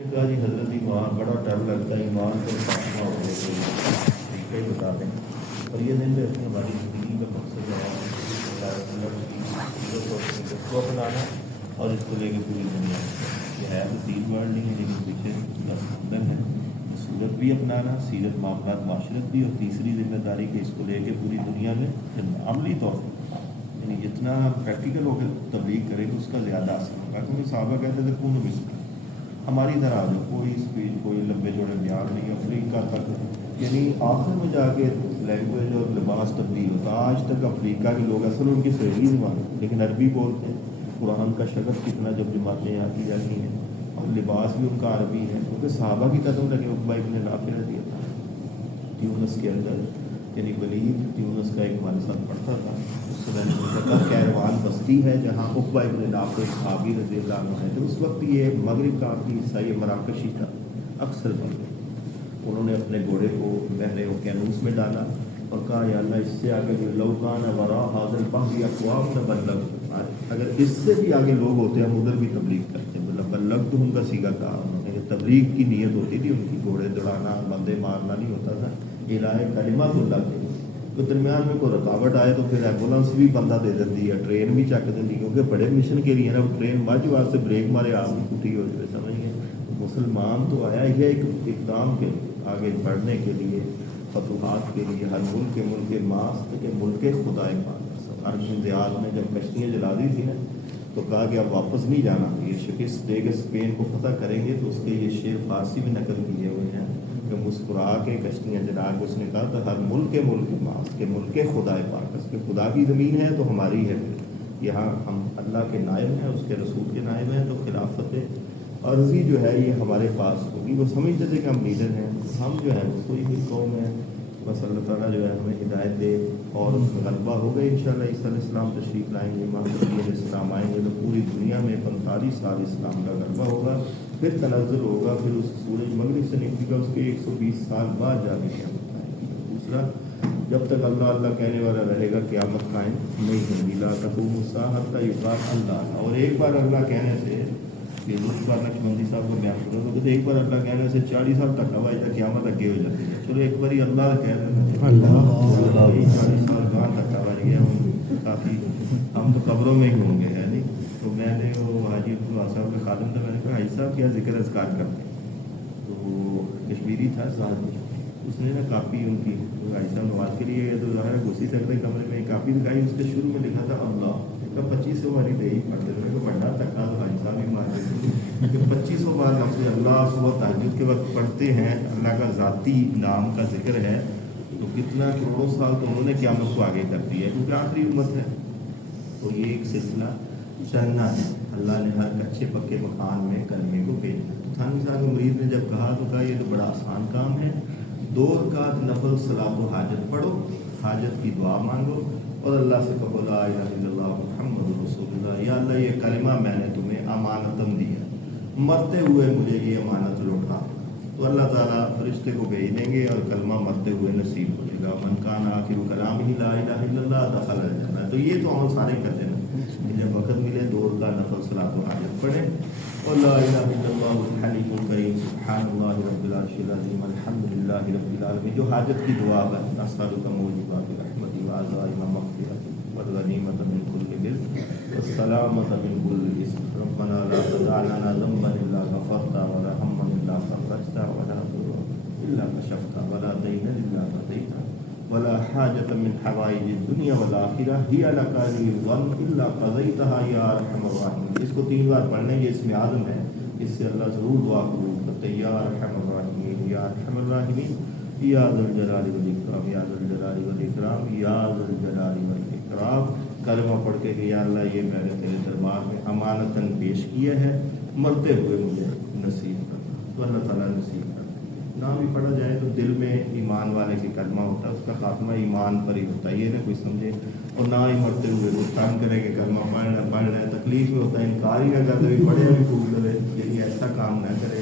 کہا جی حضرت ایمان بڑا ڈر لگتا ہے، ایمان کو فاطمہ ہو گئے تو طریقہ ہی بتا دیں. اور یہ دن میں ہماری زندگی کا مقصد ہے سیرت اور سیرت کو اپنانا اور اس کو لے کے پوری دنیا یہ ہے تو تین ورڈ نہیں ہے لیکن پیچھے پورا سمندر ہے. صورت بھی اپنانا، سیرت معاملات معاشرت بھی، اور تیسری ذمہ داری کہ اس کو لے کے پوری دنیا میں عملی طور پر یعنی جتنا پریکٹیکل ہو کے تبلیغ کرے گا اس کا زیادہ اثر ہوگا. کیونکہ صحابہ کہتے تھے کون مسلم ہماری طرح آ جاؤ، کوئی اسپیچ کوئی لمبے چوڑے بیان نہیں. افریقہ تک یعنی آخر میں جا کے لینگویج اور لباس تبدیل ہوتا. آج تک افریقہ کے لوگ اصل ان کی سہیلی زبان لیکن عربی بولتے ہیں. قرآن کا شگف کتنا جب جماعتیں آتی جاتی ہیں اور لباس بھی ان کا عربی ہے کیونکہ صحابہ کی قدم لگے. عقبہ ابن نافع رضی اللہ تیونس کے اندر یعنی ولید تیونس کا ایک منصب پڑتا تھا. اس کا کیروان بستی ہے جہاں عقبہ ابن نافع صحابی رضی اللہ عنہ ہے. تو اس وقت یہ مغرب کا آخری حصہ یہ مراکشی تھا اکثر بن گئے. انہوں نے اپنے گھوڑے کو بحر اوقیانوس میں ڈالا اور کہا یا اللہ اس سے آگے جو لوکان ورا حاضر بحری اقوام نہ بلغ، اگر اس سے بھی آگے لوگ ہوتے ہیں ہم ادھر بھی تبلیغ کرتے ہیں. مطلب بلغ تو ان کا سیگا کہا انہوں نے، تبلیغ کی نیت ہوتی تھی ان کی. گھوڑے دوڑانا بندے مارنا نہیں ہوتا تھا. الہ کلمات اللہ کے تو درمیان میں کوئی رکاوٹ آئے تو پھر ایمبولینس بھی بندہ دے دیتی ہے، ٹرین بھی چک دیتی کیونکہ بڑے مشن کے لیے نا ٹرین مجھ وہاں سے بریک مارے آپ کی کٹی ہو جائے. سمجھ گئے مسلمان تو آیا یہ ایک اقدام کے آگے بڑھنے کے لیے، فتوحات کے لیے. ہر ملک ماست کے ملک خدا پاک ہر دیہات میں جب کشتیاں جلا دی تھی نا تو کہا کہ اب واپس نہیں جانا. یہ شکست دے کے اسپین کو فتح کریں گے تو اس کے یہ شعر فارسی میں نقل کیے ہوئے ہیں کہ مسکرا کے کشتیاں جلا کے اس نے کہا تھا ہر ملک ماس کے ملک خدا پاک، اس کے خدا کی زمین ہے تو ہماری ہے. یہاں ہم اللہ کے نائب ہیں، اس کے رسول کے نائب ہیں، تو خلافت عرضی جو ہے یہ ہمارے پاس ہوگی. وہ سمجھتے تھے کہ ہم لیڈر ہیں، ہم جو ہے وہ کوئی بھی قوم ہے. بس اللہ تعالیٰ جو ہے ہمیں ہدایت دے اور غلبہ ہوگا انشاءاللہ. عیسیٰ علیہ السلام تشریف لائیں گے، امام مہدی علیہ السلام آئیں گے تو پوری دنیا میں 45 سال اسلام کا غلبہ ہوگا. پھر تنزل ہوگا، پھر اس سورج مغرب سے نکلے گا، اس کے 120 سال بعد جا کے قیامت آئے گی. دوسرا جب تک اللہ اللہ کہنے والا رہے گا قیامت قائم نہیں ہوگی. لا تقوم الساعة حتى يقال اللہ. اور ایک بار اللہ کہنے سے یہ دوسری بار نقشبندی صاحب کو بیان کرو تو ایک بار اللہ کہنے سے 40 سال تک ہوا ہے قیامت اگے ہو جاتی ہے. چلو ایک بار ہی اللہ کہہ رہے ہیں 40 سال بعد تک ہوا ہے کافی، ہم تو قبروں میں ہی ہوں گے ہے نہیں. تو میں نے وہ حاجی عبداللہ صاحب کے خادم تھا، میں نے کہا حاجی صاحب کیا ذکر اذکار کرتے ہیں؟ تو وہ کشمیری تھا صاحب، اس نے نا کاپی ان کی حاجی صاحب نواز کے لیے تو ظاہر گھسی سکتے کمرے میں کاپی دکھائی. اس کے شروع میں لکھا تھا اللہ کا 2500 والی دے ہی پڑھتے تھے کہ بڑا تکا تو حاجی صاحب ہی مارتے تھے کہ 2500 بار لفظ اللہ صبح تہجد کے وقت پڑھتے ہیں. اللہ کا ذاتی نام کا ذکر ہے تو کتنا کروڑوں سال تو انہوں نے قیامت کو آگے کر دیا ہے کیونکہ آخری امت ہے. تو یہ ایک سلسلہ چلنا ہے. اللہ نے ہر کچے پکے مکان میں کلمے کو بھیجنا. تو تھانوی صاحب مرید نے جب کہا تو کہا یہ تو بڑا آسان کام ہے، 2 رکعت نفل صلاۃ و حاجت پڑھو، حاجت کی دعا مانگو اور اللہ سے کہو لا الہ الا اللہ محمد رسول اللہ. یا اللہ یہ کلمہ میں نے تمہیں امانتاً دیا، مرتے ہوئے مجھے یہ امانت لوٹا. تو اللہ تعالیٰ فرشتے کو بھیج دیں گے اور کلمہ مرتے ہوئے نصیب ہو جائے گا. من کان آخر کلامہ لا الہ الا اللہ دخل الجنہ. تو یہ تو ہم سارے کرتے ہیں کہ جب وقت ملے 2 رکعت نفل صلاۃ و حاجت پڑھیں اور لا الہ الا اللہ الحلیم الکریم سبحان اللہ رب العرش العظیم الحمد للہ رب العالمین. جو حاجت کی دعا ہے نسألک موجبات رحمتک وعزائم مغفرتک والغنیمۃ من کل بر والسلامۃ من کل اثم. ربنا لا تدع لنا ذنبا الا غفرته ولا هما الا فرجته ولا ضرا الا كشفته ولا دينا الا قضيته ولا حاجة من حوائج الدنیا والآخرہ ہی لک رضا الا قضیتها یا ارحم الراحمین. اس کو 3 بار پڑھنے یہ اسم اعظم ہے، اس سے اللہ ضرور دعا قبول کرتے ہیں. یا ارحم الراحمین یا ارحم الراحمین یا ذا الجلال والاکرام یا ذا الجلال والاکرام یا ذا الجلال والاکرام. کلمہ پڑھ کے کہ یا اللہ یہ میں نے تیرے دربار میں امانتاً پیش کیا ہے، مرتے ہوئے مجھے نصیب کرنا. تو اللہ تعالیٰ نصیب کرنا. نام بھی پڑھا جائے تو دل میں ایمان والے کی کلمہ ہوتا ہے، اس کا خاتمہ ایمان پر ہی ہوتا ہے. یہ نہ کوئی سمجھے اور نہ ہی مرتے ہوئے وہ کام کرے کہ کلمہ پڑھ رہے ہیں تکلیف میں ہوتا ہے، انکار ہی نہ کرتے بھی پڑھے بھی پھول لے. یعنی ایسا کام نہ کرے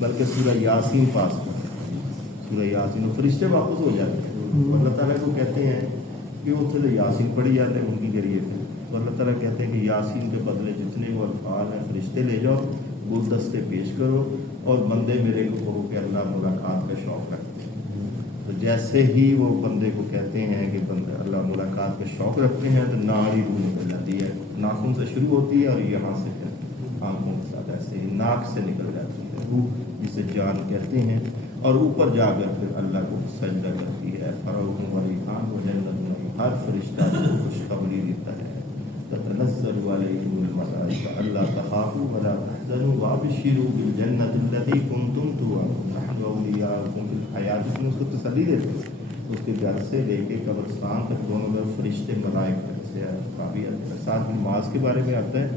بلکہ سورہ یاسین پاس کرے. سورہ یاسین اور فرشتے واپس ہو جاتے ہیں. اللہ تعالیٰ کو کہتے ہیں کہ وہ سورہ یاسین پڑھی جاتے ہیں ان کی ذریعے سے. تو اللہ تعالیٰ کہتے ہیں کہ یاسین کے بدلے جتنے وہ الفاظ ہیں فرشتے لے جاؤ गुलदस्ते पेश करो और बंदे मेरे को कहो कि अल्लाह मुलाकात का शौक़ रखते हैं। तो जैसे ही वो बंदे को कहते हैं कि बंदा अल्लाह मुलाकात का शौक़ रखते हैं तो नाड़ी रूह निकल जाती है, नाखून से शुरू होती है और यहाँ से फिर आँखों के साथ ऐसे ही नाक से निकल जाती है रूह, जिसे जान कहते हैं, और ऊपर जाकर फिर अल्लाह को सजदा करती है। फरौह व रिहान व जन्नत में हर फरिश्ता को खुशखबरी देता है। ततनज़्ज़लु अलैहिमुल मलाइका अल्ला तख़ाफ़ू व ला तहज़नू वअबशिरू बिल जन्नति allती कुंतुम तुअदून नहनु औलियाउकुम फिल हयात, इसमें उसको तसल्ली देते हैं। उसके घर से लेके कब्रिस्तान तक दोनों तरफ फरिश्ते मलाइका से काफ़ी साथ नमाज के बारे में आता है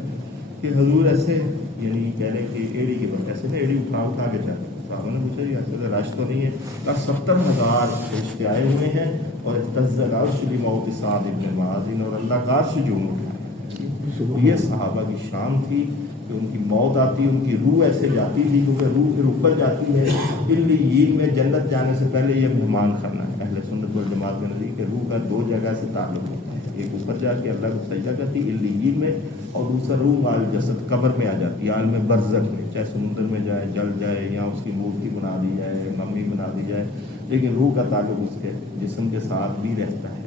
कि हजूर ऐसे यानी कह रहे कि एड़ी के बल ऐसे ना एड़ी उठा के चलते। साहबा ने पूछा ये ऐसे रश तो नहीं है? कहा 70,000 फरिश्ते आए हुए हैं और इत्तज़्ज़ल अर्श बिमौत साद इब्न मुआज़ और अल्लाह का अर्श झूम उठा। ये सहाबा की शान थी कि उनकी मौत आती, उनकी रूह ऐसे जाती थी क्योंकि रूह फिर ऊपर जाती है इल्लीयीन में। जन्नत जाने से पहले ये मेहमान खाना है। अहले सुन्नत वल जमात में नज़दीक कि रूह का 2 जगह से ताल्लुक़ होता है, एक ऊपर जाके अल्लाह को सजदा करती इल्लीयीन में, और दूसरा रूह माल जसद कब्र में आ जाती है, आलम बरज़ख में, चाहे समुद्र में जाए, जल जाए, या उसकी मूर्ति बना दी जाए, मम्मी बना दी जाए, लेकिन रूह का ताल्लुक़ उसके जिस्म के साथ भी रहता है।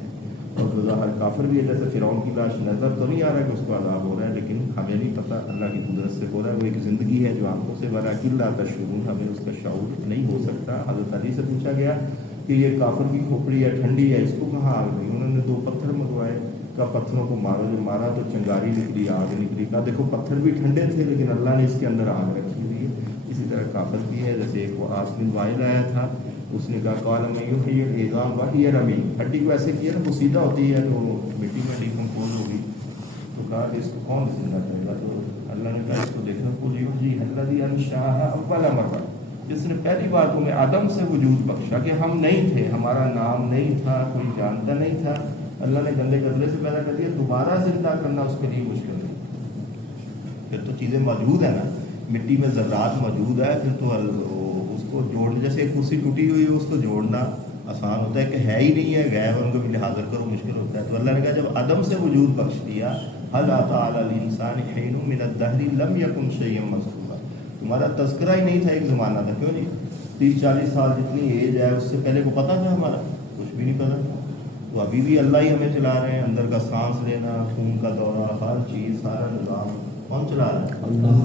और ज़ाहिर काफिर भी है, जैसे फ़िरौन की लाश नज़र तो नहीं आ रहा है कि उसको अज़ाब हो रहा है, लेकिन हमें नहीं पता अल्लाह की कुदरत से हो रहा है। वो एक ज़िंदगी है जो आंखों से वलाकिन ला तशऊरून, हमें उसका शऊर नहीं हो सकता। हज़रत अली से पूछा गया कि ये काफिर की खोपड़ी है, ठंडी है, इसको कहाँ आग लगी? उन्होंने 2 पत्थर मंगवाए, कहा पत्थरों को मारो। जो मारा तो चिंगारी निकली, आग निकली। कहा देखो पत्थर भी ठंडे थे लेकिन अल्लाह ने इसके अंदर आग रखी हुई है। इसी तरह काफिर की है। जैसे एक आसमिन वाइल आया था, उसने कहा काला मैं यूँ ये एज़ाम वाही रमी, हड्डी को ऐसे किया ना वो सीधा होती है तो मिट्टी में डिकम्पोज होगी। तो कहा इसको कौन जिंदा करेगा? तो अल्लाह ने कहा इसको देखना कुल जी अल्लाज़ी अंशाअहा अव्वल मर्रा, जिसने पहली बार तुम्हें आदम से वजूद बख्शा कि हम नहीं थे, हमारा नाम नहीं था, कोई जानता नहीं था, अल्लाह ने गंदे गदले से पैदा कर दिया। दोबारा जिंदा करना उसके लिए मुश्किल नहीं। फिर तो चीज़ें मौजूद है ना, मिट्टी में ज़र्रात मौजूद है, फिर तो उसको जोड़ने, जैसे एक कुर्सी टूटी हुई है उसको जोड़ना आसान होता है कि है ही नहीं है, गैर उनको भी हाज़िर करो मुश्किल होता है। तो अल्लाह ने कहा जब आदम से वजूद बख्श दिया, हल अता अलल इंसान हिन मिनद दहरी लम यकुन शैय्यन मज़कूरा, तुम्हारा तज़किरा ही नहीं था, एक ज़माना था। क्यों नहीं? 30-40 साल जितनी एज है उससे पहले को पता था हमारा? कुछ भी नहीं पता। तो अभी भी अल्लाह ही हमें चला रहे हैं। अंदर का सांस लेना, खून का दौरा, हर चीज़, सारा निज़ाम कौन चला रहा है? अल्लाह।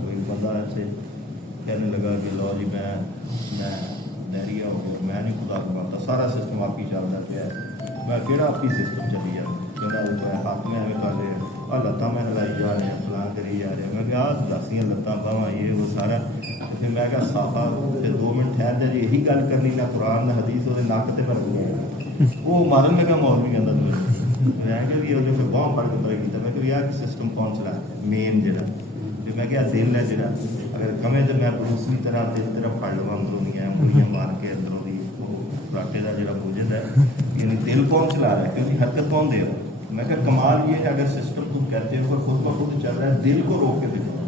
कोई बंदा ऐसे कहने लगा कि लो जी मैं नहरिया हो गया, मैं नहीं खुदा को मानता, सारा सिस्टम आपकी चलता पे है, मैं केड़ा आपकी सिस्टम चली जा जो हाथ में हमें कर रहे हैं, लत्ता में लगाई जा रहे हैं, फलां करी जा रहे हैं। मैं क्या दसियाँ लत्ता बावां ये वो सारा। फिर मैं क्या साफा फिर 2 मिनट ठहर जाए, यही गल करनी ना कुरान ना हदीस, वो नक से भर गया वो मारन लगा मौलवी कहता मैं क्या भी जो फिर बांह फड़ के अंदर किया। मैं क्या यार सिस्टम कौन चला मेन जरा जो मैं क्या दिल है जरा, अगर कमें तो मैं दूसरी तरह दिल तरह फड़ लवा अंदरों दी गोलियां मार के अंदरों दी राटे का जरा मुजद है, यानी दिल कौन चला रहा है, क्योंकि हरकत कौन दे रहा है। मैं क्या कमाल ये है अगर सिस्टम तुम कहते हो पर खुद ब खुद चल रहा है, दिल को रोक के दिखाओ,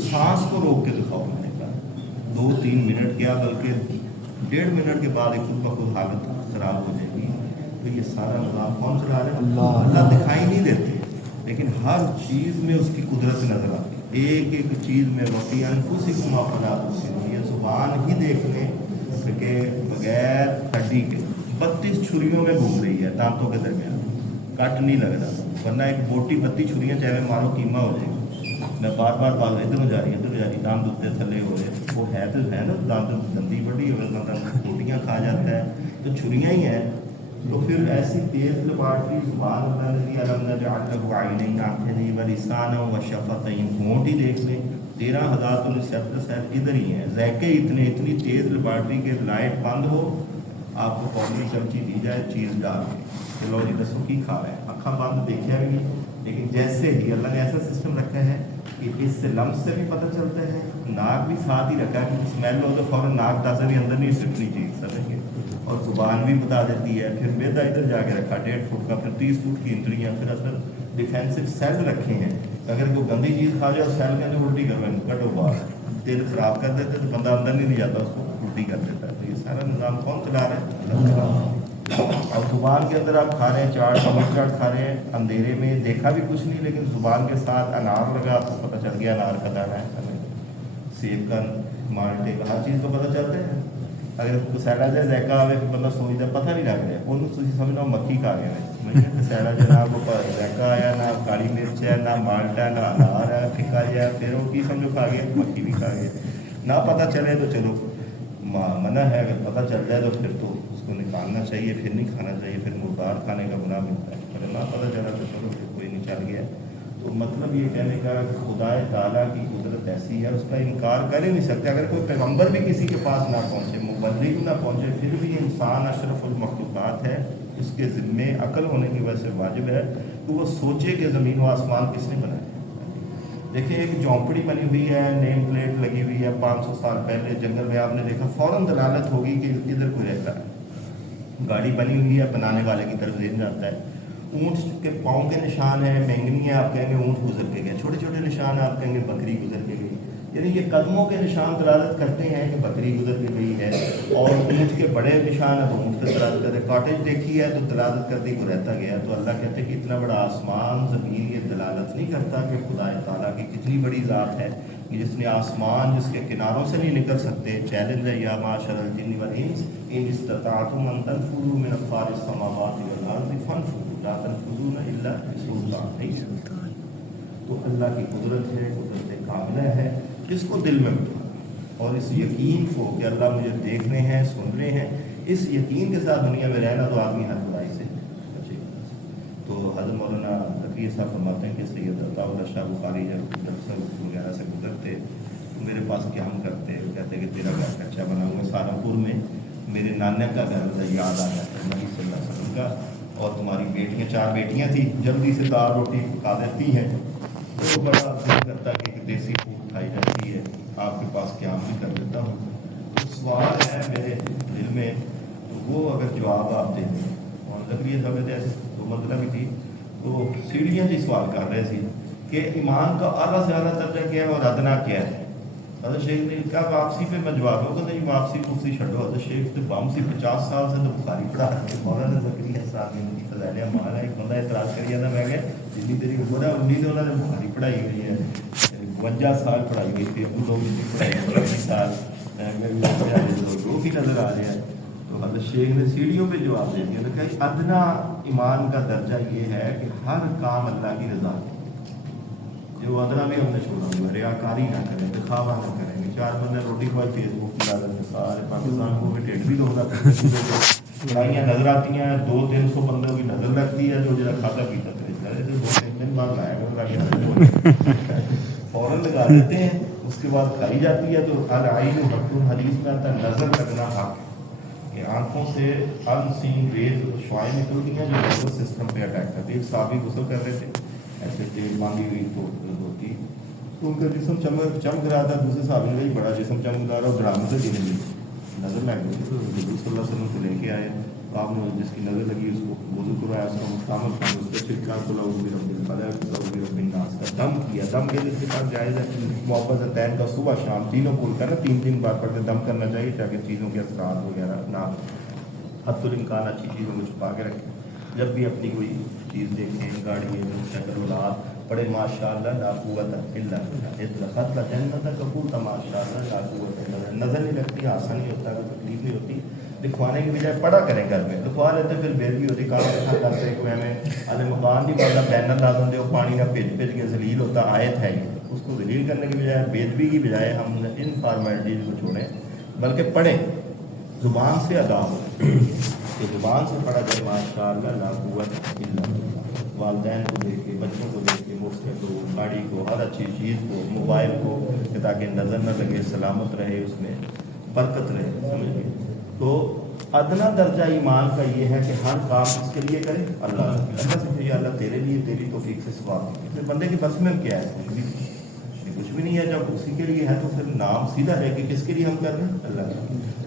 सांस को रोक के दिखाओ। मैंने कहा 2-3 मिनट क्या बल्कि 1.5 मिनट के बाद खुद ब खुद हालत ख़राब हो जाएगी। तो ये सारा निज़ाम कौन चला रहा है? अल्लाह दिखाई नहीं देते, लेकिन हर चीज़ में उसकी कुदरत नज़र आती है। एक एक चीज़ में वफ़ी अनफुसिकुम अफ़ला तुबसिरून, ये ज़ुबान ही देखने के बगैर हड्डी के 32 छुरियों में घूम रही है, दांतों के दरमियान कट नहीं लग रहा, वरना एक बोटी 32 छुरियाँ चाहे मारो कीमा हो जाएगी। मैं बार बार बात इधर जा रही इधर जा रही, दांत उत्ते थले हो रहे, वो है तो है ना, दांत दंदी बड़ी हो बंदा बोटियाँ खा जाता है, तो छुरियाँ ही हैं। तो फिर ऐसी तेज़ लबाटरी ज़ुबान अलम नजअल लहू ऐनैन, आँखें दी व लिसान व शफ़तैन, होंठ ही देख लें 13,000 तो रिसेप्टर इधर ही हैं, ज़ैके इतनी तेज़ लबाटरी के लाइट बंद हो, आपको पौनी चमची दी जाए चीज़ डाल के, चलो जी दसो की खा रहे हैं, अखा बंद देखा भी नहीं। लेकिन जैसे ही अल्लाह ने ऐसा सिस्टम रखा है कि इससे लम्स से भी पता चलता है, नाक भी साथ ही रखा है, स्मेल हो तो फ़ौरन नाक दस भी अंदर नहीं सिटनी चीज़ समझिए, और ज़ुबान भी बता देती है। फिर मैदा इधर जाके रखा 1.5 फुट का, फिर 30 फुट की इंद्रियाँ, फिर अंदर डिफेंसिव सेल रखे हैं, अगर कोई गंदी चीज़ खा जाए सेल के अंदर उल्टी करवा कटो बाहर, दिल ख़राब कर देते तो बंदा अंदर नहीं जाता, उसको उल्टी कर देता है। तो ये सारा निज़ाम कौन चला रहा है? अब ज़ुबान के अंदर आप खा रहे हैं चाट, टमाटर चाट खा रहे हैं अंधेरे में, देखा भी कुछ नहीं, लेकिन ज़ुबान के साथ अनार लगा, आपको पता चल गया अनार का दाना है, सेब का, माल्टे का, हर चीज़ तो पता चलता है। अगर सैला जो जैका आवे फिर बंदा सोचता पता नहीं लग रहा, उन्होंने तुम समझना मक्खी खा गया है। सैला जो ना वो जैका आया, ना काली मिर्च है, ना माल्टा, ना अनार है, फिका है, फिर वो की समझो खा गया, मक्खी भी खा गया। ना पता चले तो चलो मना है, अगर पता चल जाए तो फिर तो उसको निकालना चाहिए, फिर नहीं खाना चाहिए, फिर मुर्दार खाने का गुनाह मिलता है। अगर ना पता चला तो चलो फिर कोई नहीं, चल गया। तो मतलब ये कहने का खुदाए ताला की कुदरत ऐसी है, उसका इनकार कर ही नहीं सकते। अगर कोई पैगंबर भी किसी के पास ना पहुँचे, मुबल्लिग ना पहुँचे, फिर भी इंसान अशरफुल मखलूक़ात है, उसके ज़िम्मे अकल होने की वजह से वाजिब है कि वो सोचे कि ज़मीन व आसमान किसने बनाया। देखिए एक झोंपड़ी बनी हुई है, नेम प्लेट लगी हुई है, 500 साल पहले जंगल में आपने देखा, फ़ौरन दलालत होगी कि इधर कोई रहता है। गाड़ी बनी हुई है, बनाने वाले की तरफ ज़हन जाता है। ऊँट के पाँव के निशान है, बैंगनी है, आप कहेंगे ऊँट गुजर के गया। छोटे छोटे निशान है, आप कहेंगे बकरी गुजर के गई। यानी ये कदमों के निशान दलालत करते हैं कि बकरी गुजर के गई है। और ऊँट के बड़े निशान है तो ऊँट पे दलालत करते। कॉटेज देखी है तो दलालत करती को रहता गया। तो अल्लाह कहते हैं कि इतना बड़ा आसमान ज़मीन ये दलालत नहीं करता कि खुदा ताला की कितनी बड़ी ज़ात है कि जिसने आसमान जिसके किनारों से नहीं निकल सकते। चैलेंज है या माशरल जिन्नि वल इंस इन इस्तताअतुम अन तनफुज़ू मिन अक़तारिस समावाति वल अर्ज़ि फनफुज़ू ला तनफुज़ूना इल्ला बिसुल्तान। तो अल्लाह की कुदरत है, कुदरत कामिला है, इसको दिल में बिठा और इस यकीन को कि अल्लाह मुझे देख रहे हैं, सुन रहे हैं, इस यकीन के साथ दुनिया में रहना तो आदमी हर बुराई से बचेगा। तो हज़रत मौलाना ज़कीर साहब फरमाते हैं कि सैयद अताउल्लाह शाह बुखारी जब दरअसल वगैरह से गुजरते तो मेरे पास क्या हम करते, वो कहते कि तेरा घर कच्चा बना हुआ सहारनपुर में, मेरे नाना का घर मुझे याद आ जाता है नबी सल्लल्लाहु अलैहि वसल्लम का, और तुम्हारी बेटियाँ 4 बेटियाँ थी, जल्दी से दाल रोटी पका देती हैं। तो बड़ा दिल करता कि एक देसी फूड खाई जाती है, आपके पास क्या भी कर देता हूँ। तो सवाल है मेरे दिल में, तो वो अगर जवाब आप दे दें, और लकड़ी समझ ऐसे तो मतलब ही थी। तो सीढ़ियाँ जी सवाल कर रहे थे कि ईमान का आला से आला दर्जा क्या है और अदना क्या है। हज़रत शेख ने क्या वापसी पे मैं जवाब दूँगा, नहीं वापसी कुर्सी छो। हज़रत शेख तो वापसी 50 साल से तो बुखारी पढ़ा रहे थे। मौलाना ज़करिया साहब ने उनकी फज़ाइल अमाल है, एक बंदा एतराज़ कर जाता, मैं क्या जितनी तेरी उम्र है उन्नी तो उन्होंने बुखारी पढ़ाई हुई है, 52 साल पढ़ाई हुई थी, अबू लोग की पढ़ाई 20 साल वो भी नज़र आ रहा है। तो हज़रत शेख ने सीढ़ियों पे जवाब दे दिया, कहा अदना ईमान का दर्जा ये है कि हर काम अल्लाह की रज़ा है। जो अदना भी हमने छोड़ा हुआ, रियाकारी ना करें, दिखावा ना करेंगे। 4 बंदे रोटी खुआई फेसबुक की लालच में सारे पाकिस्तान को भी टेढ़ भी होगा, लड़ाइयाँ नजर आती हैं, 200-300 बंदों की नजर लगती है, जो जरा खाता पीता तो 2-3 दिन बाद लाएगा फौरन लगा देते हैं, उसके बाद खाई जाती है। तो अल आइन हक़्क़ुन हदीस में आता है, नजर लगना हक कि आंखों से अनसीन रेज शुआएं निकलती हैं जो नर्वस सिस्टम पे अटैक करती है। एक साहबी गुस्ल कर रहे थे, ऐसे तेल मांगी हुई तो होती, तो उनका जिसम चमक रहा था। दूसरे साहब ने भी बड़ा जिसम चमक रहा, ड्रामे से जीने लगी, नज़र लग गई। तो हज़ूर सल्लल्लाहु अलैहि वसल्लम को लेके आए, तो आपने जिसकी नज़र लगी उसको वज़ू करवाया, उसका मुस्तामल था, उसके छिड़का को दम किया। दम के जिसके पास जायज़ है, मोहब्बत तैन का सुबह शाम तीनों को करना, 3 बार पढ़ते दम करना चाहिए ताकि चीज़ों के असरात वगैरह ना, हद्दुल इम्कान अच्छी चीज़ों को छुपा के रखें। जब भी अपनी कोई चीज़ देखें, गाड़ी शक्ल औलाद पढ़े माशाअल्लाह ला कुव्वता इल्ला बिल्लाह, इत्तखज़ जन्नत कबूल माशाअल्लाह ला कुव्वता इल्ला बिल्लाह। नज़र नहीं लगती, आसान नहीं होता, कोई तकलीफ नहीं होती। लिखवाने की बजाय पढ़ा करें घर में, लिखवा लेते फिर बेदगी होती, काम लिखा करते कोई हमें अरे मकान की बात बैनर ला देते, पानी का भेज के जलील होता आयत है ये, उसको जलील करने की बजाय बेदबी की बजाय हम इन फॉर्मेलिटीज़ को छोड़ें, बल्कि पढ़ें, ज़ुबान से अदा हो कि ज़ुबान से पढ़ा जाए माशाअल्लाह ला कुव्वता इल्ला बिल्लाह। वालिदैन को देख के, बच्चों को देख के, मुफ्त को, गाड़ी को, हर अच्छी चीज़ को, मोबाइल को, ताकि नज़र न लगे, सलामत रहे, उसमें बरकत रहे, समझिए। तो अदना दर्जा ईमान का ये है कि हर काम किसके लिए करें, अल्लाह से। अल्लाह तेरे लिए, तेरी तौफीक से सवाब। फिर बंदे के बस में क्या है, कुछ भी नहीं है। जब उसी के लिए है तो फिर नाम सीधा है कि किसके लिए हम कर रहे हैं, अल्लाह।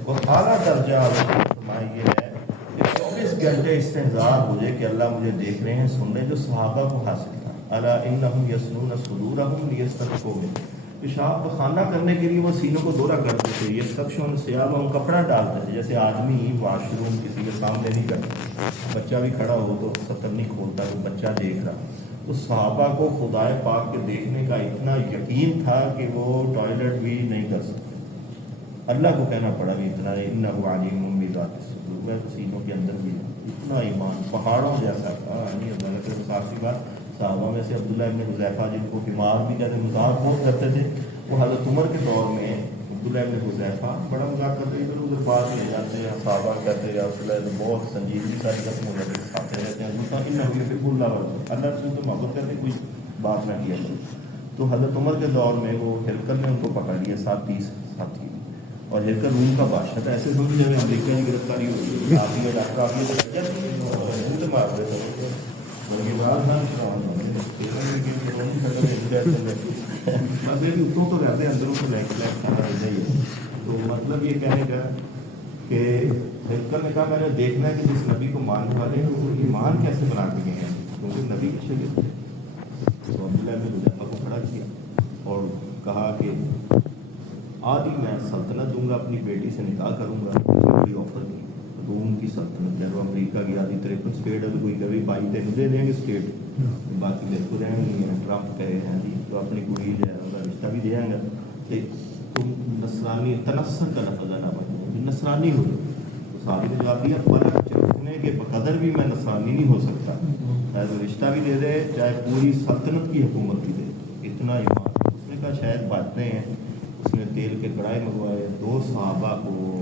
और आला दर्जा ये है कि 24 घंटे इस्तेज़ार हो जाए कि अल्लाह मुझे देख रहे हैं, सुन रहे हैं, जो सहाबा को हासिल था। अला इन्नहुम यसनून सुदूरहुम लियस्तखफू मिन्हु, پیشاب خانہ کرنے کے لیے وہ سینوں کو دورہ کرتے تھے. یہ سکشن سیاب ہم کپڑا ڈالتے تھے جیسے آدمی واش روم کسی کے سامنے نہیں کرتا, بچہ بھی کھڑا ہو تو سطر نہیں کھولتا, وہ بچہ دیکھ رہا. تو صحابہ کو خدائے پاک کے دیکھنے کا اتنا یقین تھا کہ وہ ٹوائلٹ بھی نہیں کر سکتے. اللہ کو کہنا پڑا بھی اتنا انہ علیم بذات الصدور, سینوں کے اندر بھی اتنا ایمان پہاڑوں جیسا تھا. خاصی بات, صحابہ میں سے عبداللہ ابن حذیفہ جن کو حمار بھی کہتے, مذاق بہت کرتے تھے, وہ حضرت عمر کے دور میں عبداللہ ابن حذیفہ بڑا مذاق کرتے, ادھر ادھر بات لے جاتے ہیں. صحابہ کہتے ہیں رسول اللہ بہت سنجیدگی ساری رسم و رسم کھاتے رہتے ہیں, اللہ رسول تو محبت کرتے کوئی بات نہ کیا کرو. تو حضرت عمر کے دور میں وہ ہلکل نے ان کو پکڑ لیا, 30 ساتھی, اور ہلکل روم کا بادشاہ تھا. ایسے سمجھ جائیں امریکہ کی گرفتاری ہوئی, اتوں تو رہتے اندروں کو رہتا ہی ہے. تو مطلب یہ کہنے کا کہ ہلکل نے کہا میں نے دیکھنا ہے کہ جس نبی کو ماننے والے ہیں وہ ایمان کیسے بنا کے گئے ہیں, کیونکہ نبی کے شاگرد تھے. تو عبداللہ بن حذیفہ کو کھڑا کیا اور کہا کہ آدھی میں سلطنت دوں گا, اپنی بیٹی سے نکاح کروں گا. کوئی آفر نہیں, روم کی سلطنت ہے, وہ امریکہ کی آدھی 53 اسٹیٹ ہے, تو کوئی کبھی 22 مجھے دیں گے اسٹیٹ, باقی میرے کو رہیں گے. ٹرمپ کہے ہیں جی تو اپنی کڑی جو ہے اس کا رشتہ بھی دیں گا کہ تم نصرانی تنصر کا لفظ نہ پڑھیں, نصرانی ہو. تو صحابی نے جواب دیا پلک چڑھنے کے بقدر بھی میں نصرانی نہیں ہو سکتا, چاہے تو رشتہ بھی دے دے چاہے پوری سلطنت کی حکومت بھی دے. اتنا ایمان. اس نے کہا شاید باتیں ہیں. اس نے تیل کے کڑھائی منگوائے, 2 صحابہ کو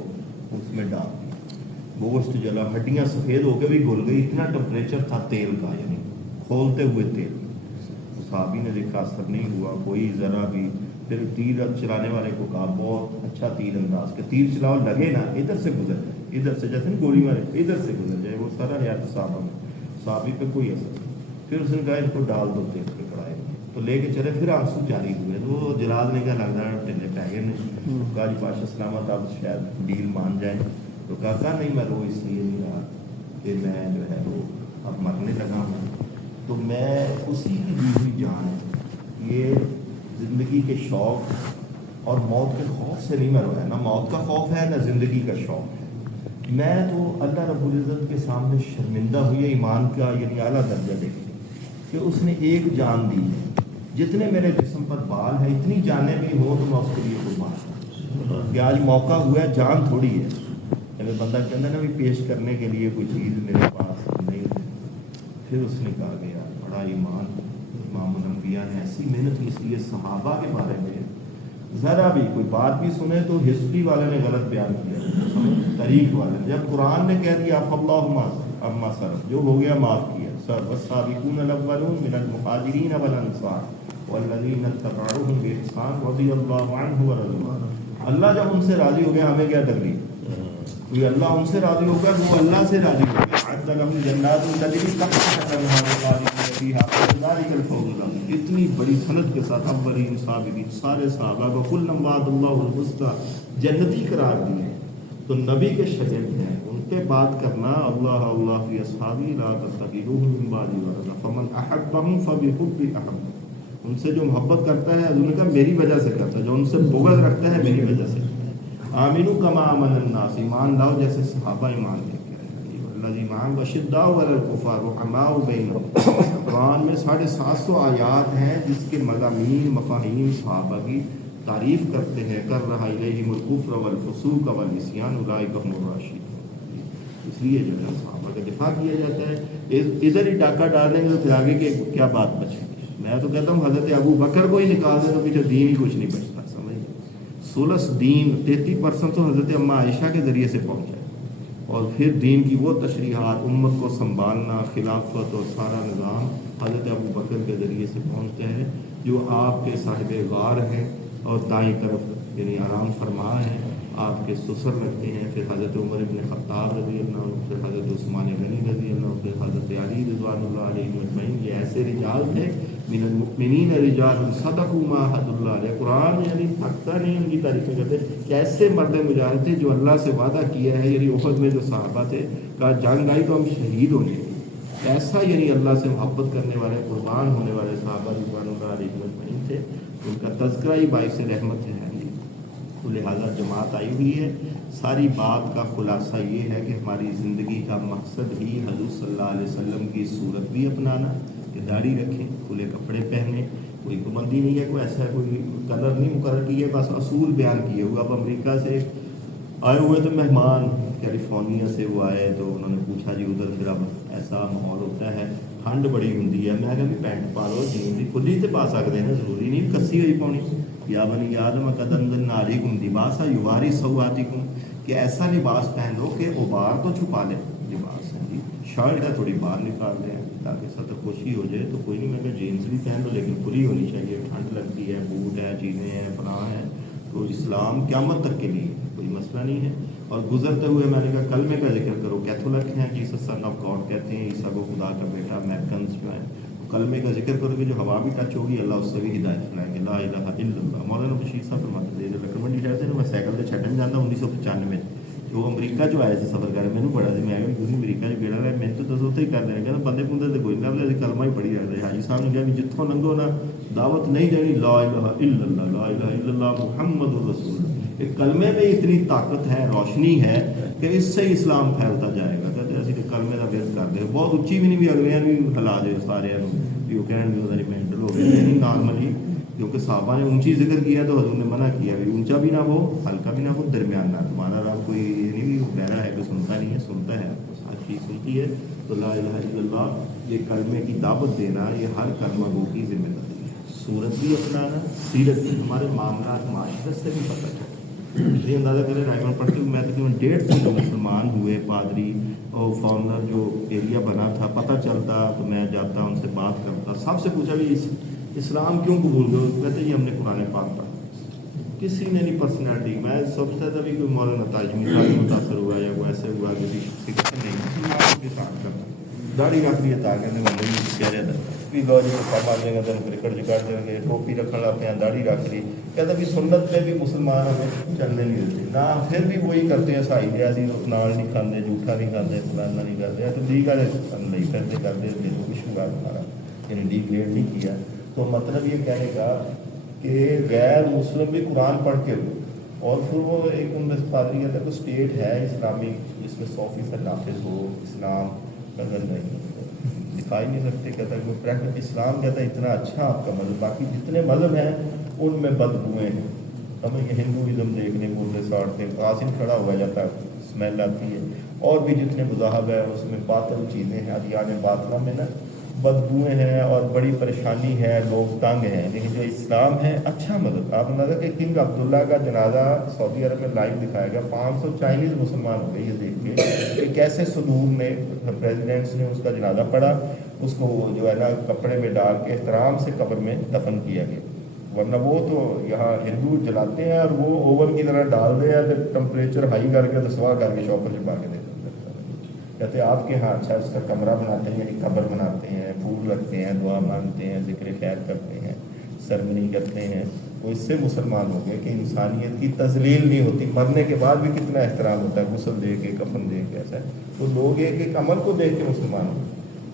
اس میں ڈال دیا, گوشت جلا, ہڈیاں سفید ہو کے بھی گل گئی. اتنا ٹمپریچر تھا تیل کا, یعنی کھولتے ہوئے تیل. صحابی نے دیکھا اثر نہیں ہوا کوئی ذرا بھی. پھر تیر چلانے والے کو کہا بہت اچھا تیر انداز کہ تیر چلاؤ, لگے نا ادھر سے گزر جائے, ادھر سے جیسے گولی مارے ادھر سے گزر جائے. وہ سارا یاد صحابہ میں, صحابی پہ کوئی اثر نہیں. پھر اس نے کہا ان کو ڈال دو تیل کے کڑھائی میں, تو لے کے چلے. پھر آنسو جاری ہوئے. تو وہ جلال نے کہا لگ رہا ہے ٹھنڈے پہ گئے نہیں. کہا جی بادشاہ سلامت آپ شاید ڈیل مان جائیں. تو کہا نہیں میں رو اس لیے نہیں رہا کہ میں جو ہے وہ اب مرنے لگا ہوں. تو میں اسی کی دی ہوئی جان ہے, یہ زندگی کے شوق اور موت کے خوف سے نہیں میں رویا. نہ موت کا خوف ہے نہ زندگی کا شوق ہے. میں تو اللہ رب العزت کے سامنے شرمندہ ہوئی ایمان کا یعنی اعلیٰ درجہ دیکھ کے کہ اس نے ایک جان دی ہے. جتنے میرے جسم پر بال ہیں اتنی جانیں بھی ہوں تو میں اس کے لیے قربان ہوں. کہ آج موقع ہوا ہے, جان تھوڑی ہے. اگر بندہ کہتا ہے نا بھی پیش کرنے کے لیے کوئی چیز میرے پاس نہیں ہوتی. پھر اس نے کہا گیا بڑا ایمان. امام الانبیاء نے ایسی محنت کی, اس لیے صحابہ کے بارے میں ذرا بھی کوئی بات بھی سنے تو ہسٹری والے نے غلط بیان کیا, تاریخ والے نے. جب قرآن نے کہہ دیا فاللہ اما سر جو ہو گیا معاف کیا. سر والسابقون الاولون من المہاجرین والانصار والذین اتبعوہم بإحسان رضی اللہ عنہ ورضوا. اللہ جب ان سے راضی ہو گیا ہمیں کیا تکلیف, کوئی اللہ ان سے راضی ہو گیا وہ اللہ سے راضی ہو گیا. عد لهم جنات تجری تحتها الانہار خالدین فیہا ذلک الفوز العظیم. اتنی بڑی صنعت کے ساتھ اولین سابقین سارے صحابہ کو کلا وعد اللہ الحسنی جنتی قرار دیے. تو نبی کے شاگرد ہیں, ان پہ بات کرنا اللہ اللہ فی اصحابی لا تتخذوهم من بعدی ورثا فمن احبهم فبحبی احبهم. ان سے جو محبت کرتا ہے انہوں نے کہا میری وجہ سے کرتا ہے, جو ان سے بغض رکھتا ہے میری وجہ سے. آمنو کما آمن الناس, ایمان لاؤ جیسے صحابہ ایمان لے کے آئے. الذین معهم وشداء علی الکفار رحماء بینہم. قرآن میں 750 آیات ہیں جس کے مضامین مفاہیم صحابہ کی تعریف کرتے ہیں. کر رہا الیہم الکفر والفسوق والعصیان اولئک هم الراشدون. اس لیے جو ہے صحابہ کا دفاع کیا جاتا ہے. ادھر ہی ڈاکہ ڈال دیں گے تو پھر آگے کے کیا بات بچے گی. میں تو کہتا ہوں حضرت ابو بکر کو ہی نکال دیں تو پیچھے دین ہی کچھ نہیں بچتا. سمجھ سولس دین 33% تو حضرت اما عائشہ کے ذریعے سے پہنچا ہے. اور پھر دین کی وہ تشریحات, امت کو سنبھالنا, خلافت اور سارا نظام حضرت ابو بکر کے ذریعے سے پہنچتے ہیں, جو آپ کے صاحب غار ہیں اور دائیں طرف یعنی آرام فرما ہیں, آپ کے سسر لگتے ہیں. پھر حضرت عمر ابن خطاب رضی اللہ عنہ, پھر حضرت عثمان غنی رضی اللہ عنہ, پھر حضرت علی رضوان اللہ علیہ مجمعین. یہ ایسے رجال تھے من المؤمنین رجال صدقوا ما عاهدوا اللہ علیہ. قرآن یعنی تھکتا نہیں ان کی تعریفیں کرتے کہ ایسے مرد مجاہد تھے جو اللہ سے وعدہ کیا ہے. یعنی احد میں جو صحابہ تھے کہا جنگ آئی تو ہم شہید ہوں گے. ایسا یعنی اللہ سے محبت کرنے والے, قربان ہونے والے صحابہ رضوان اللہ علیہ مجمعین تھے. उनका तज़किरा ही बाइस रहमत है जी। तो लिहाजा जमात आई हुई है, सारी बात का खुलासा ये है कि हमारी ज़िंदगी का मकसद ही हज़ूर सल्लल्लाहु अलैहि वसल्लम की सूरत भी अपनाना, कि दाढ़ी रखें, खुले कपड़े पहने, कोई पाबंदी नहीं है, कोई ऐसा कोई कलर नहीं मुकर्रर किया, बस असूल बयान किए हुए। अब अमेरिका से आए हुए तो मेहमान कैलिफोर्निया से वो आए तो उन्होंने पूछा जी उधर फिर अब ऐसा माहौल होता है, ठंड बड़ी होंगी है, मैं कहा भी पैंट पा लो, जीन भी खुली तो पा सकते हैं, जरूरी नहीं कसी हुई पानी। या बनी आदम कदम नारी गुम लिबासा युवारी सवाती गुम, कि ऐसा लिबास पहन लो कि उबार तो छुपा ले। लिबास है जी, शर्ट है थोड़ी बाहर निकाल दें ताकि सतरपोशी हो जाए, तो कोई नहीं, मैं जीन्स भी पहन लो लेकिन खुली होनी चाहिए, ठंड लगती है, बूट है, चीज़ें हैं, फलां है। तो इस्लाम क़यामत तक के लिए कोई मसला नहीं है। और गुजरते हुए मैंने कहा कलमे का जिक्र करो, कैथोलिक हैं जीसस सन ऑफ गॉड कहते हैं, ईसा को खुदा का बेटा, अमेरिकन जो है, तो कलमे का जिक्र करोगे, जो हवा भी टच होगी अल्लाह उससे भी हिदायत फैलाएंगे। ला इलाहा इल्लल्लाह। मौलाना बशीर साहब फरमाते थे लकड़मंडी शहर से मैं साइकिल से छड्डन जाता 1995 जो अमरीका जो आए थे सफर कर, मैंने बड़ा सी मैं ਤੁਸੀਂ ਅਮਰੀਕਾ 'ਚ ਗੇੜਾ ਲਿਆ, ਮੈਨੂੰ ਤਾਂ ਦੱਸੋ ਉੱਥੇ ਹੀ ਕਰ ਦੇਣਾ, ਕਹਿੰਦਾ ਬੰਦੇ ਬੰਦੇ ਤੇ ਕੋਈ ਨਾ, ਅਸੀਂ ਕਲਮਾ ਹੀ ਪੜ੍ਹੀ ਰੱਖਦੇ। ਹਾਜੀ ਸਾਹਿਬ ਨੇ ਕਿਹਾ ਵੀ ਜਿੱਥੋਂ ਲੰਘੋ ਨਾ दावत नहीं देनी, ला इलाहा इल्लल्लाह, ला इलाहा इल्लल्लाह मुहम्मदुर रसूल। कलमे में इतनी ताकत है, रोशनी है कि इससे इस्लाम फैलता जाएगा। कहते असं तो कलमे का विरत करते, बहुत उच्ची भी नहीं भी अगलियां भी हिला दे सारे भी वो कहन भी उधर मेंटल हो गए, नहीं नॉर्मली, क्योंकि साहबा ने ऊंची जिक्र किया तो हजूर ने मना किया भी ऊंचा भी ना हो, हल्का भी ना हो, दरमियान ना। तुम्हारा रब कोई नहीं भी बहरा है, कोई सुनता नहीं है, सुनता है, हर चीज़ सुनती है। तो ला इलाहा इल्लल्लाह, ये कलमे की दावत देना, ये हर कलमा गो की जिम्मेदारी। सूरत भी अपनाना, सीरत भी, हमारे मामला माशरत से भी पता चले। ये अंदाज़ा करें रायमंड पढ़ते हुए मैं तकरीबन 150 लोग मुसलमान हुए, पादरी और फॉरनर जो एरिया बना था, पता चलता तो मैं जाता उनसे बात करता, सबसे पूछा भी इस्लाम क्यों कबूल करो, कहते जी हमने कुरान पाक पढ़ा। किसी ने नहीं पर्सनैलिटी, मैं सोचता था भी कोई मौलाना ताजमी साहब मुतासर हुआ या कोई ऐसे हुआ किसी शिक्षक नहीं, मुसलमानों के साथ करता दाढ़ी रख दी था, कहते मैं कह रहा था भी लो जी सब आ जाएंगे, तेन क्रिकेट जिका देंगे, टोपी रखने लग पे, दाढ़ी रख ली। कहता भी सुन्नत पे भी मुसलमान हमें चलने नहीं देते ना, फिर भी वही करते हैं साई जैसी, नाल नहीं खाते, जूठा नहीं खाते, फलाना नहीं करते, तो डी का नहीं करते करते देखो भी शुगर हमारा यानी डी ग्रेड नहीं किया। तो मतलब ये कहने का कि गैर मुस्लिम भी कुरान पढ़ के हो, और फिर वो एक उनसे पादरी कहता है कोई स्टेट है इस्लामिक जिसमें 100% नाफिज हो इस्लाम, अगर नहीं दिखाई नहीं सकते। कहता है प्रैक्टिस इस्लाम, कहता है इतना अच्छा आपका मज़हब, बाकी जितने मज़हब हैं उनमें बदबुएँ हैं। हमें ये हिंदुज़म देखने बोलते साड़ते कासिम खड़ा हुआ जाता है, स्मेल आती है, और भी जितने मज़ाहब है उसमें बातिल चीज़ें हैं, अदियान बातिला में ना बदबुएँ हैं और बड़ी परेशानी है, लोग तंग हैं। लेकिन जो इस्लाम है अच्छा मज़हब। आप नज़र कि किंग अब्दुल्ला का जनाजा सऊदी अरब में लाइव दिखाया गया, 500 चाइनीज़ मुसलमान हो गए ये देख के कि कैसे सदूर ने प्रेसिडेंट्स ने उसका जनाजा पढ़ा, उसको जो है ना कपड़े में डाल के एहतराम से कब्र में दफन किया गया। वरना वो तो यहाँ हिंदू जलाते हैं और वो ओवन की तरह डाल दे हैं, फिर टेम्परेचर हाई करके दसवा करके शॉपर छुपा के देते हैं। कहते हैं आपके यहाँ अच्छा इसका कमरा बनाते हैं, यानी कब्र बनाते हैं, फूल रखते हैं, दुआ मांगते हैं, जिक्र खैर करते हैं, सरमनी करते हैं। वो इससे मुसलमान हो गए कि इंसानियत की तजलील नहीं होती, मरने के बाद भी कितना एहतराम होता है, गुस्ल दे के, कफन दे के, ऐसा तो लोग एक अमल को देख के मुसलमान हो।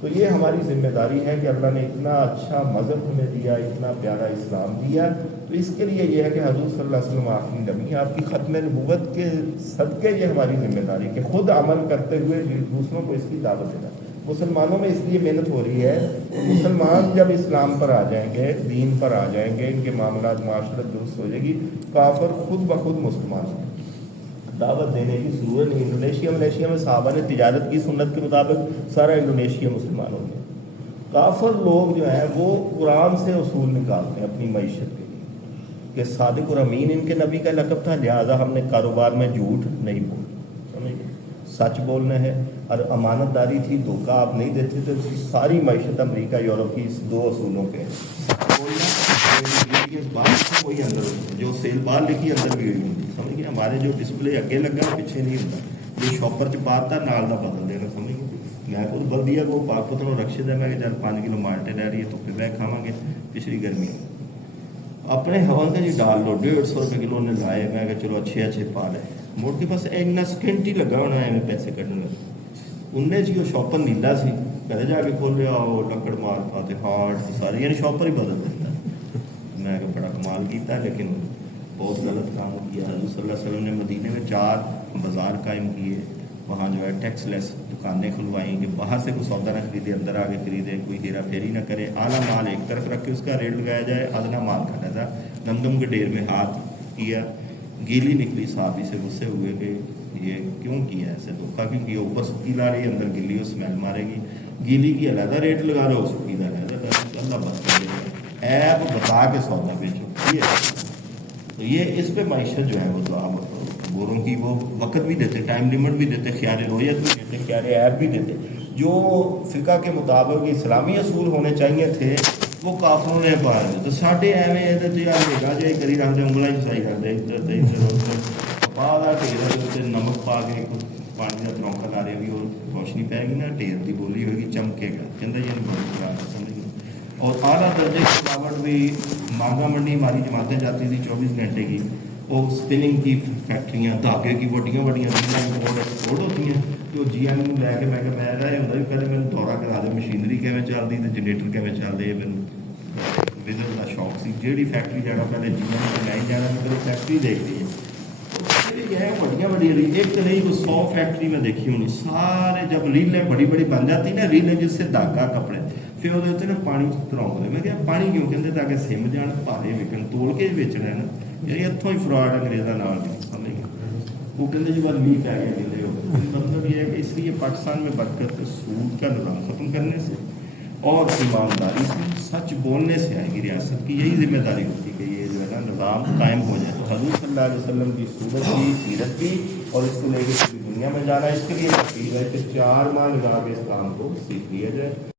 तो ये हमारी जिम्मेदारी है कि अल्लाह ने इतना अच्छा मज़हब हमें दिया, इतना प्यारा इस्लाम दिया, तो इसके लिए ये है कि हज़रत सल्लल्लाहु अलैहि वसल्लम आखिरी नबी, आपकी ख़त्म नबूवत के सदक़े ये हमारी जिम्मेदारी कि ख़ुद अमल करते हुए दूसरों को इसकी दावत देना। मुसलमानों में इसलिए मेहनत हो रही है, मुसलमान जब इस्लाम पर आ जाएंगे, दीन पर आ जाएंगे, इनके मामलात माशरत दुरुस्त हो जाएगी, काफिर खुद ब खुद मुसलमान होंगे, दावत देने की ज़रूरत नहीं। इंडोनेशिया में साहबा ने तिजारत की सुन्नत के मुताबिक सारा इंडोनेशिया मुसलमान हो गया। काफिर लोग जो हैं वो कुरान से उसूल निकालते हैं अपनी मईशत के लिए कि सादिक और अमीन इनके नबी का लक़ब था, लिहाजा हमने कारोबार में झूठ नहीं बोलना, समझिए सच बोलना है, और अमानतदारी थी, धोखा आप नहीं देते थे। तो सारी मईशत अमरीका यूरोप की इस दो असूलों पे कोई अंदर जो सेल बाहर लिखी अंदर भी हुई होती, समझ गए। हमारे जो डिस्प्ले अगे लगा पिछे नहीं होता, ये शॉपर च पाता नाल दा बदल देना, समझ गए। मैं खुद बल दिया वो पाकपत रक्शे है, मैं चल 5 किलो माल्टे रह रही है, धुप्पे बह खावांगे पिछली गर्मी अपने हवन का जी डाल लो, 150 रुपये किलो ने लाए, मैं चलो अच्छे पा ले, मुड़ के बस इन्ना सकेंट ही लगा होना एवं पैसे कढ़ने लगे। उनने जी वो शॉपर नीला सी, कहते जाके खोलिया वो लकड़ मार पाते हार्ट सारे, यानी शॉपर ही बदल देता। میں کہ بڑا کمال کیتا ہے، لیکن بہت غلط کام کیا۔ حضور صلی اللہ علیہ وسلم نے مدینے میں 4 بازار قائم کیے، وہاں جو ہے ٹیکس لیس دکانیں کھلوائیں کہ باہر سے کوئی سودا نہ خریدے، اندر آ کے خریدے، کوئی ہیرا پھیری نہ کرے، اعلیٰ مال ایک طرف رکھ کے اس کا ریٹ لگایا جائے، ادنا مال کھانا تھا۔ گندم کے ڈھیر میں ہاتھ کیا، گیلی نکلی، صحابی سے غصے ہوئے کہ یہ کیوں کیا ایسے دھوکہ کیوں کیا، اوپر سکی لا رہی ہے، اندر گلی، اس اسمیل مارے گی، گیلی کی علیحدہ ریٹ لگا رہے ہو، سکی کا علیحدہ کر، اللہ بس کر دے، ایپ بتا کے سودا بیچو۔ یہ اس پہ معیشت جو ہے وہ تو آپ گوروں کی وہ وقت بھی دیتے، ٹائم لیمٹ بھی دیتے، خیال رویت بھی دیتے، خیال ایپ بھی دیتے، جو فقہ کے مطابق اسلامی اصول ہونے چاہیے تھے وہ کافروں نے پا دیتے۔ تو ساڈے ایویں یہ گا جائے کری رکھتے، انگلیں چسائی کرتے، ادھر ادھر پا دا ڈھیر نمک پا کے پانی کا ترونکا لا رہے بھی، وہ روشنی پائے گی نا، ڈھیر کی بولی ہوئے گی، چمکے گا، کہتا یہ بہت خراب سمجھ گئے۔ اور اعلیٰ درجے کی سجاوٹ بھی، مانگا منڈی ہماری جماعتیں جاتی تھیں 24 گھنٹے کی، وہ اسپننگ کی فیکٹریاں، دھاگے کی بڑیاں ایکسپورٹ ہوتی ہیں، تو جی ایم لے کے میں رہا ہوتا بھی پہلے میں دورہ کرا دے مشینری کیون چلتی تو جنریٹر کیون چلتے، بزنس کا شوق سی، جہی فیکٹری جانا پہلے جی ایم کو لے جانا پہلے فیکٹری دیکھتی ہے، بڑی بڑی ایک نہیں کو 100 فیکٹری میں دیکھی ہونی، سارے جب ریلیں بڑی بڑی بن جاتی نا، ریلیں جس سے دھاگا کپڑے، پھر وہ نا پانی ترونک دے، میں کہ پانی کیوں کہتے تاکہ سم جان پارے وکن توڑ کے بیچنا ہے نا، یعنی اتوں ہی فراڈ انگریزاں نال سمجھ گئے، وہ کہتے جی بس 20 پہ گئے دے ہو، مطلب یہ ہے کہ اس لیے پاکستان میں برکت سود کا نظام ختم کرنے سے اور ایمانداری سے، سچ بولنے سے آئے گی، ریاست کی یہی ذمہ داری ہوتی ہے کہ یہ جو ہے نا نظام قائم ہو جائے۔ تو حضور صلی اللہ علیہ وسلم کی صورت کی، سیرت کی، اور اس کو لے کے پوری دنیا میں جانا، اس کے لیے تقریر ہے کہ 4 ماہ لگا کے اس کام کو سیکھ لیا جائے۔